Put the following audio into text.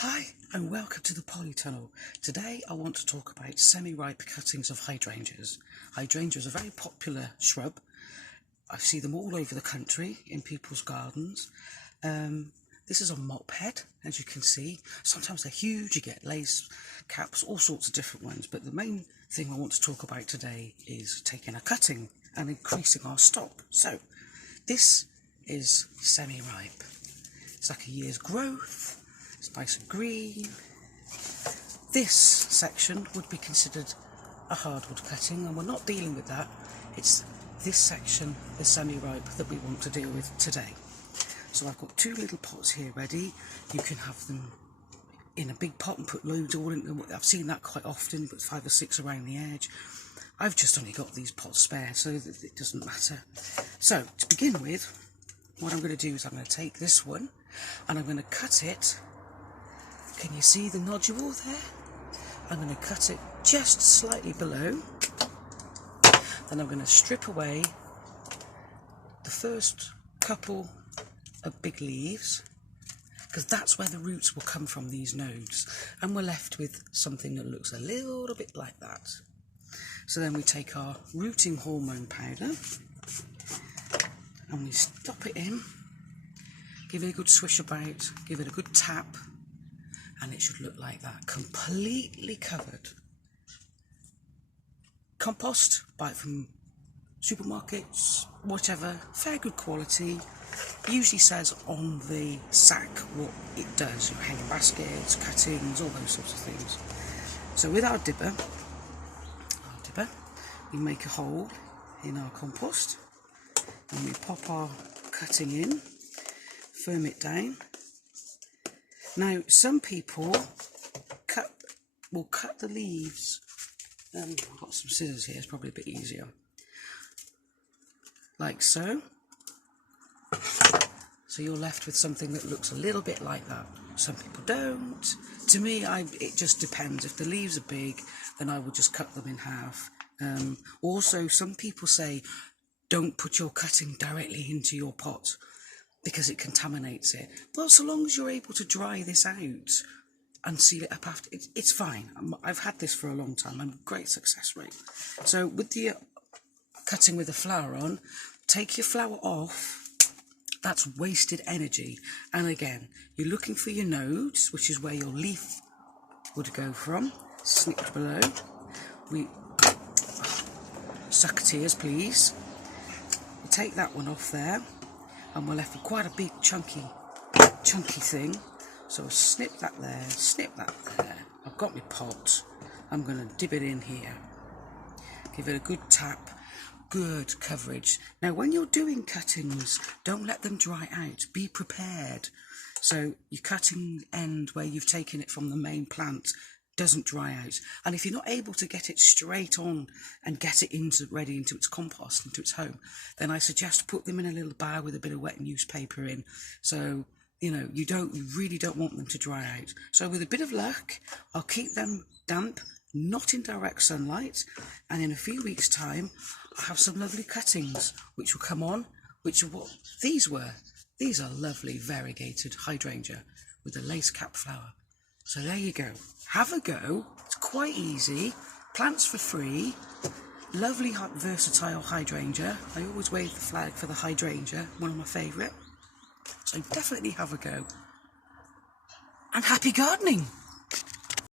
Hi and welcome to the polytunnel. Today I want to talk about semi-ripe cuttings of hydrangeas. Hydrangeas are a very popular shrub. I see them all over the country in people's gardens. This is a mop head, as you can see. Sometimes they're huge, you get lace caps, all sorts of different ones. But the main thing I want to talk about today is taking a cutting and increasing our stock. So this is semi-ripe. It's like a year's growth. It's nice and green. This section would be considered a hardwood cutting, and we're not dealing with that. It's this section, the semi-ripe, that we want to deal with today. So I've got two little pots here ready. You can have them in a big pot and put loads all in them. I've seen that quite often, but 5 or 6 around the edge. I've just only got these pots spare, so that it doesn't matter. So to begin with, what I'm going to do is I'm going to take this one and I'm going to cut it. Can you see the nodule there? I'm going to cut it just slightly below. Then I'm going to strip away the first couple of big leaves, because that's where the roots will come from, these nodes. And we're left with something that looks a little bit like that. So then we take our rooting hormone powder and we stop it in, give it a good swish about, give it a good tap, and it should look like that, completely covered. Compost, buy it from supermarkets, whatever, fair good quality. Usually says on the sack what it does, hanging baskets, cuttings, all those sorts of things. So with our dibber, we make a hole in our compost and we pop our cutting in, firm it down. Now, some people will cut the leaves, I've got some scissors here, it's probably a bit easier, like so. So you're left with something that looks a little bit like that. Some people don't. To me, it just depends. If the leaves are big, then I will just cut them in half. Also, some people say, don't put your cutting directly into your pot, because it contaminates it. Well, so long as you're able to dry this out and seal it up after, it's fine. I've had this for a long time. I'm a great success rate. So with the cutting with the flower on, take your flower off. That's wasted energy. And again, you're looking for your nodes, which is where your leaf would go from. Snipped below. Sucketeers, please. We take that one off there. And we're left with quite a big chunky thing. So I'll snip that there, snip that there. I've got my pot. I'm going to dip it in here. Give it a good tap, good coverage. Now when you're doing cuttings, don't let them dry out. Be prepared. So your cutting end where you've taken it from the main plant doesn't dry out, and if you're not able to get it straight on and get it ready into its compost, into its home, then I suggest put them in a little bag with a bit of wet newspaper in, so you really don't want them to dry out. So with a bit of luck, I'll keep them damp, not in direct sunlight, and in a few weeks time I'll have some lovely cuttings which will come on, which are what these were. These are lovely variegated hydrangea with a lace cap flower. So there you go. Have a go. It's quite easy. Plants for free. Lovely, versatile hydrangea. I always wave the flag for the hydrangea, one of my favourite. So definitely have a go. And happy gardening!